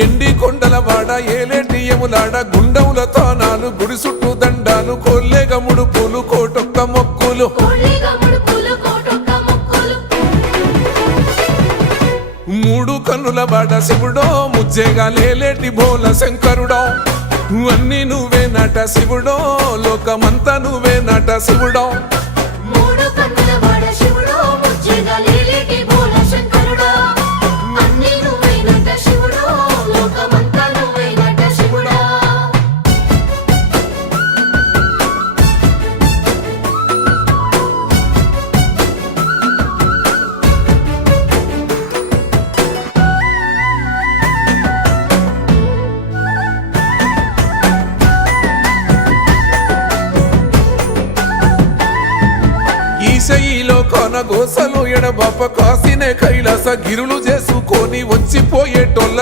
ఎండి కొండల వాడ ఏలేటి యములాడ గుండముల తానాలు గుడి చుట్టూ దండాలు కొల్లేగ ముడుపులు కోటొక్క మొక్కులు మూడు కన్నుల వాడ శివుడో ముజ్జేగా లేలేటి బోల శంకరుడో అన్ని నువ్వే నట శివుడో లోకమంతా నువ్వే నట శివుడో ఈశయిలో కొనగోసలు ఎడబాప కాసినే కైలాస గిరులు చేసుకొని వచ్చిపోయేటోళ్ళ